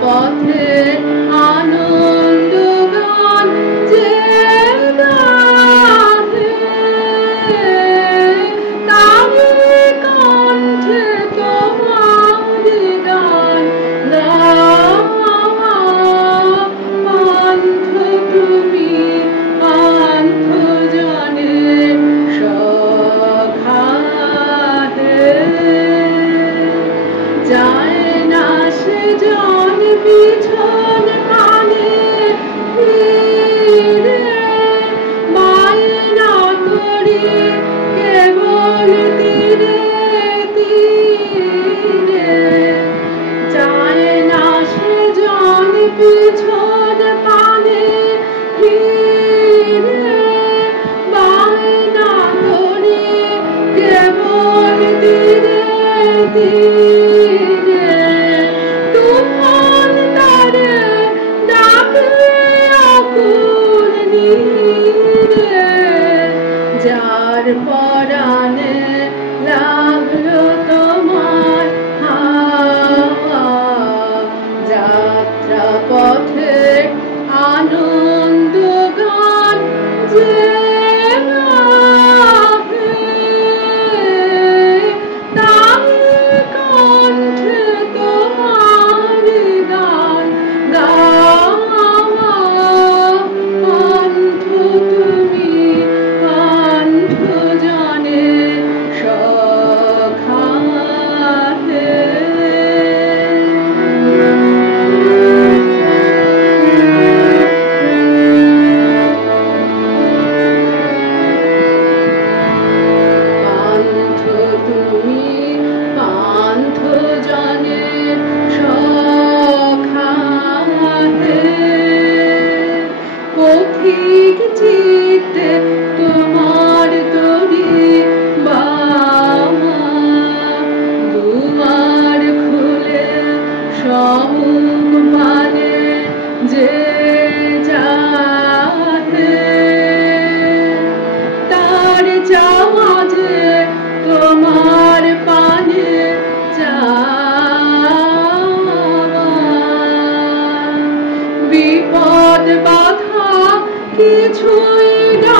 পথে আনন্দ গান যে গাহে তারি কণ্ঠে তোমার গান গাওয়া পান্থ তুমি পান্থ জানে সখাহে যায় না সে জন পিছন কানে ফিরে বায়না করি কেবল তীরে তীরে যায় না সে জন পিছন কানে ফিরে বায়না করি কেবল তীরে তীরে তুফান তারে ডাকে আকুল নীরে যার পরাণে লাগলো তোমার হাওয়া যাত্রা পথে আনন্দ গান যে গাহে তারি কণ্ঠে তোমার গান গাওয়া পান্থ তুমি পান্থ জানে সখাহে পান্থ তুমি পান্থ জানে সখাহে পথিক চিত্তে তোমার তরি বামা দুয়ার খুলে সম্মুখ পানে যে যাহে তার যাওয়া যে তোমার পানে যাওয়া বিপদ বাধা কিছুই না